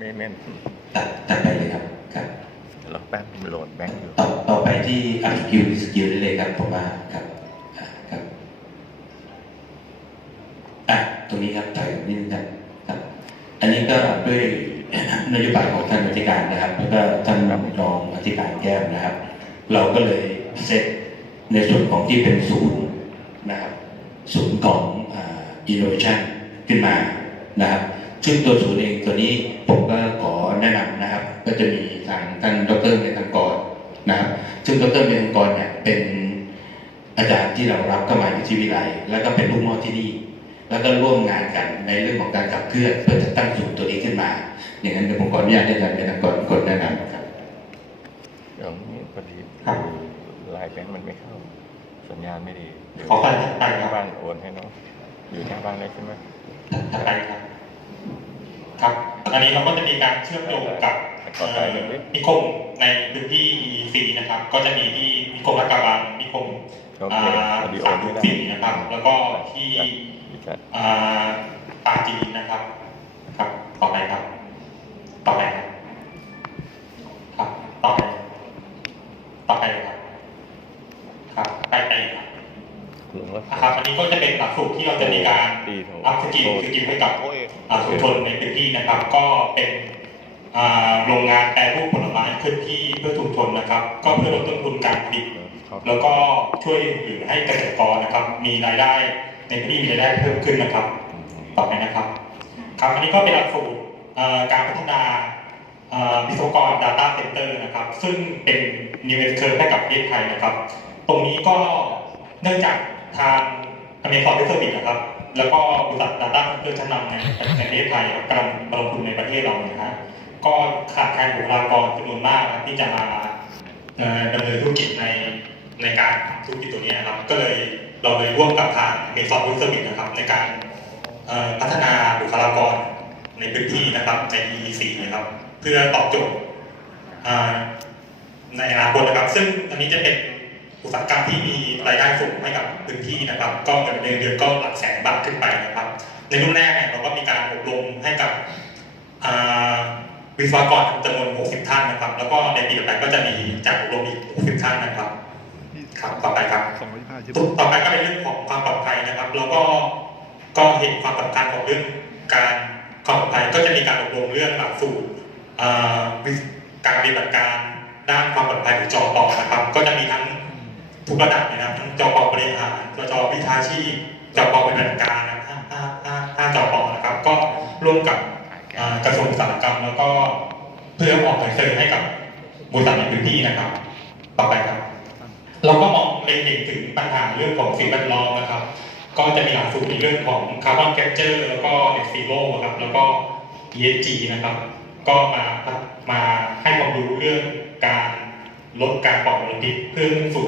ไม่แม่นตัดตัดไปเลยครับครับเดี๋ยวเราแป๊บมันโหลดแบงค์อยู่ต่อต่อไปที่อัพสกิลสกิลได้เลยครับผมว่าครับอะครับอะตรงนี้ครับถ่ายนิดนึงครับครับ อันนี้ก็ด้วยนโยบายของท่านอธิการนะครับ แล้วก็ท่านรองอธิการแก้วนะครับ เราก็เลยเซตในส่วนของที่เป็นศูนย์นะครับศูนย์ของอินโนเวชันขึ้นมานะครับ ซึ่งตัวศูนย์เองตัวนี้ผมก็ขอแนะนำนะครับ ก็จะมีทางท่านดรเมธังกรนะครับ ซึ่งดรเมธังกรเนี่ยเป็นอาจารย์ที่เรารับเข้ามาอยู่ที่วิไลแล้วก็เป็นลูกหม้อที่นี่ แล้วก็ร่วมงานกันในเรื่องของการขับเคลื่อนเพื่อจะตั้งศูนย์ตัวนี้ขึ้นมา อย่างนั้นเดี๋ยวผมขออนุญาตให้อาจารย์เมธังกรกดแนะนำครับเดี๋ยวนี้พอดีครับไลน์แบงค์มันไม่เข้า สัญญาณไม่ดีเดี๋ยวขอการถัดไปหคน้ารับบ้านโอนให้เนาะอยู่หน้าบ้านเลยใช่ไหมถัดไปครับ ครับ อันนี้เราก็จะมีการเชื่อมโยงกับขอไปหนึ่งนิดนิคมในพื้นที่ EEC นะครับ ก็จะมีที่นิคมรัฐกระบังนิคมโออ่เคาพอดีโอสานมไม่ได้สี่นะครับ แล้วก็ที่อีกแล้วอ่าปาจีนนะครับ ครับ ต่อไปครับ ต่อไปครับ ครับ ต่อไป ต่อไปครับ ครับ ไปไปครับหลงแล้ว นะครับอันนี้ก็จะเป็นหลักสูตรที่เราจะมีการตีโถอัพสกิลสกิลให้กับโอ้ยอ่าชุมชนในพื้นที่นะครับ ก็เป็นอ่าโรงงานแปรรูปผลไม้เคลื่อนที่เพื่อชุมชนนะครับ ก็เพื่อลดต้นทุนการผลิตครับแล้วก็ช่วยเหลือให้เกษตรกรนะครับ มีรายได้ในพื้นที่มีรายได้เพิ่มขึ้นนะครับ ต่อไปนะครับ ครับอันนี้ก็เป็นหลักสูตรเอ่อการพัฒนาเอ่อวิศวกร Data Center นะครับ ซึ่งเป็น New S Curve ให้กับประเทศไทยนะครับ ตรงนี้ก็เนื่องจาก ทาง Amazon Web Service นะครับ แล้วก็บริษัท Data Center ชั้นนำในในประเทศไทยกำลังมาลงทุนในประเทศเรานะฮะก็ขาดแคลนบุคลากรจำนวนมากนะที่จะมาดำเนินธุรกิจในในการทำธุรกิจตัวนี้นะครับ ก็เลยเราเลยร่วมกับทาง Amazon Web Service นะครับ ในการพัฒนาบุคลากรในพื้นที่นะครับใน EEC นะครับ เพื่อตอบโจทย์ในอนาคตนะครับ ซึ่งอันนี้จะเป็น อุตสาหกรรมที่มีรายได้สูงให้กับพื้นที่นะครับ ก็เงินเดือนเดือนก็หลักแสนบาทขึ้นไปนะครับ ในรุ่นแรกเนี่ยเราก็มีการอบรมให้กับอ่าวิศวกรจำนวน 60 ท่านนะครับ แล้วก็ในปีต่อไปก็จะมีจัดอบรมอีก 60 ท่านนะครับ ครับต่อไปครับสองร้อยยี่สิบห้าใช่ไหมต่อไปก็เป็นเรื่องของความปลอดภัยนะครับ แล้วก็ก็เห็นความสำคัญของเรื่องการความปลอดภัยก็จะมีการอบรมเรื่องหลักสูตรอ่าวิการปฏิบัติการด้านความปลอดภัยหรือจอปอนะครับ ก็จะมี ทุกระดับเลยนะครับทั้งจอปอบริหารจอวิชาชีพจอปอปฏิบัติการนะครับห้าห้าห้าจอปอนะครับ ก็ร่วมกับกระทรวงอุตสาหกรรม แล้วก็เพื่อออกหนังสือให้กับบริษัทในพื้นที่นะครับ ต่อไปครับ เราก็มองเล็งถึงปัญหาเรื่องของสิ่งแวดล้อมนะครับ ก็จะมีหลักสูตรในเรื่องของคาร์บอนแคปเจอร์แล้วก็ net zero ครับแล้วก็ ESG นะครับ ก็มามาให้ความรู้เรื่องการลดการปล่อยมลพิษเพื่อสู่